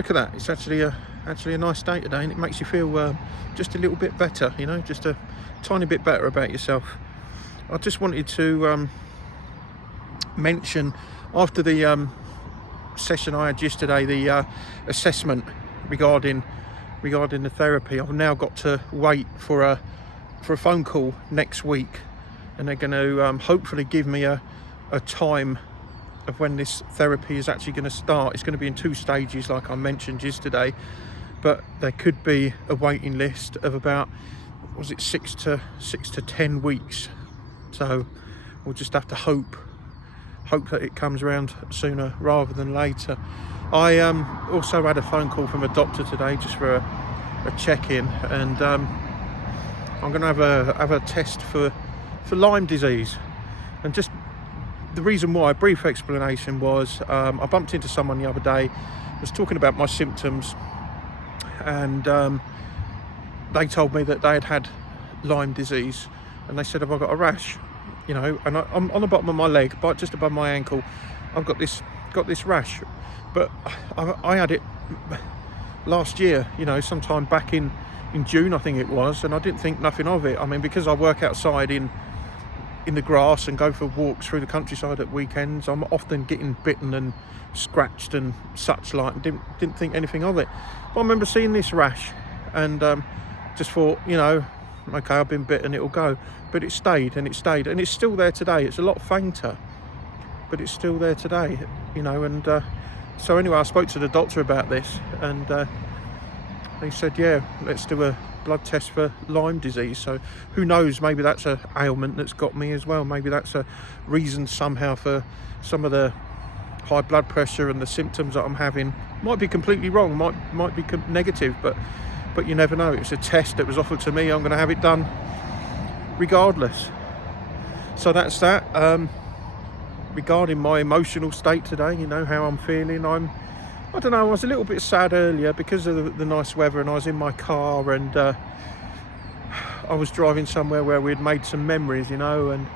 Look at that, it's actually a nice day today, and it makes you feel just a little bit better, you know, just a tiny bit better about yourself. I just wanted to mention, after the session I had yesterday, the assessment regarding the therapy, I've now got to wait for a phone call next week, and they're going to hopefully give me a time of when this therapy is actually going to start. It's going to be in 2 stages, like I mentioned yesterday, but there could be a waiting list of about, was it 6 to 10 weeks. So we'll just have to hope that it comes around sooner rather than later. I also had a phone call from a doctor today just for a check-in, and I'm going to have a test for Lyme disease. And just the reason why, a brief explanation was, I bumped into someone the other day, was talking about my symptoms, and they told me that they had Lyme disease, and they said, have I got a rash? You know, and I'm on the bottom of my leg, but just above my ankle, I've got this rash. But I had it last year, you know, sometime back in June, I think it was, and I didn't think nothing of it. I mean, because I work outside in the grass and go for walks through the countryside at weekends, I'm often getting bitten and scratched and such like, and didn't think anything of it. But I remember seeing this rash, and just thought, you know, okay, I've been bitten, it'll go. But it stayed, and it's still there today. It's a lot fainter, but it's still there today, you know. And so anyway, I spoke to the doctor about this, and he said, yeah, let's do a blood test for Lyme disease. So who knows, maybe that's a ailment that's got me as well. Maybe that's a reason somehow for some of the high blood pressure and the symptoms that I'm having. Might be completely wrong, might be negative, but you never know. It's a test that was offered to me. I'm going to have it done regardless. So that's that. Regarding my emotional state today, you know, how I'm feeling, I don't know, I was a little bit sad earlier because of the nice weather, and I was in my car, and I was driving somewhere where we'd made some memories, you know, and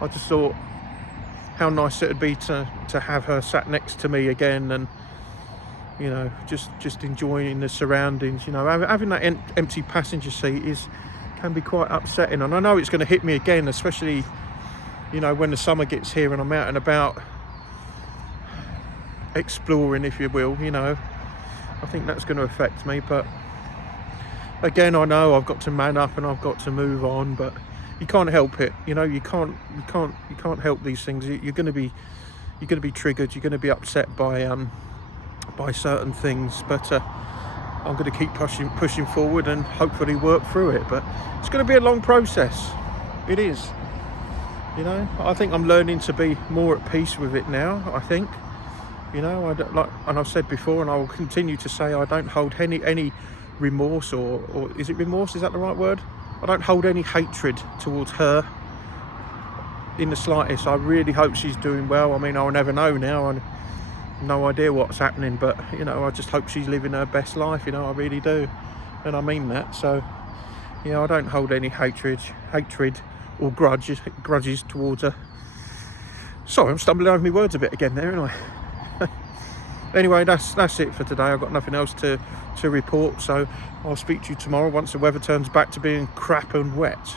I just thought how nice it would be to have her sat next to me again, and, you know, just enjoying the surroundings. You know, having that empty passenger seat can be quite upsetting, and I know it's going to hit me again, especially, you know, when the summer gets here and I'm out and about exploring, if you will. You know, I think that's going to affect me, but again, I know I've got to man up and I've got to move on, but you can't help it. You know, you can't help these things. You're going to be triggered. You're going to be upset by certain things, but I'm going to keep pushing forward and hopefully work through it. But it's going to be a long process. It is. You know, I think I'm learning to be more at peace with it now. I think, you know, I don't, like, and I've said before, and I will continue to say, I don't hold any remorse, or is it remorse? Is that the right word? I don't hold any hatred towards her in the slightest. I really hope she's doing well. I mean, I'll never know now. I have no idea what's happening, but, you know, I just hope she's living her best life. You know, I really do, and I mean that. So, you know, I don't hold any hatred or grudges towards her. Sorry, I'm stumbling over my words a bit again there, aren't I? Anyway, that's it for today. I've got nothing else to report, so I'll speak to you tomorrow once the weather turns back to being crap and wet.